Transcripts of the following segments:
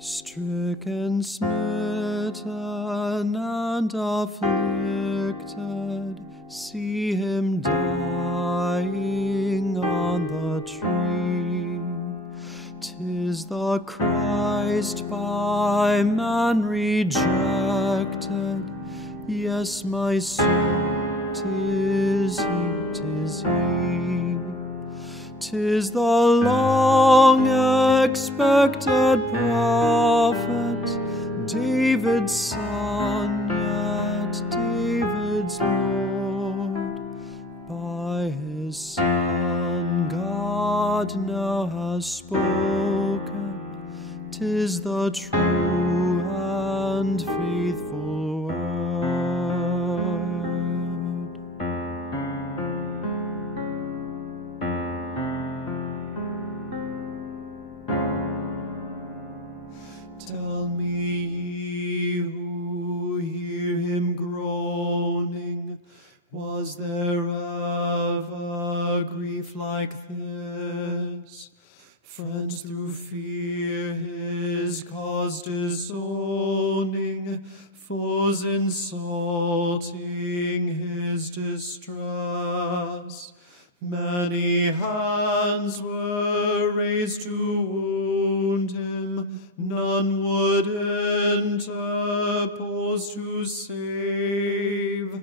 Stricken, smitten, and afflicted, see him dying on the tree. 'Tis the Christ by man rejected, yes, my soul, 'tis he, 'tis he. 'Tis the long-expected prophet, David's son, yet David's Lord. By his Son God now has spoken, 'tis the true and faithful word. Tell me, ye who hear him groaning, was there ever grief like this? Friends through fear his cause disowning, foes insulting his distress. Many hands were raised to wound him, none would interpose to save.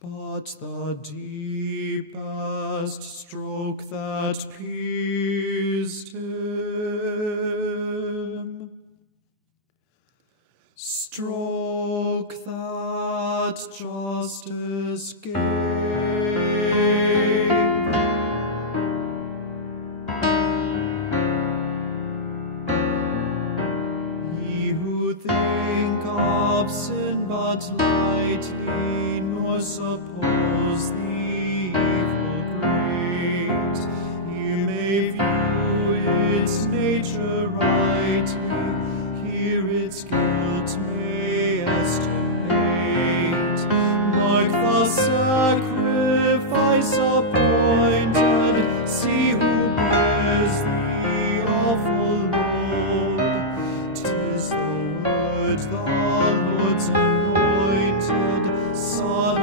But the deepest stroke that pierced him, stroke that justice gave. Think of sin but lightly, nor suppose the evil great. You may view its nature rightly, hear its guilt may estimate. Mark the sacrifice appointed, see who bears the awful load. 'Tis the Lord's anointed, Son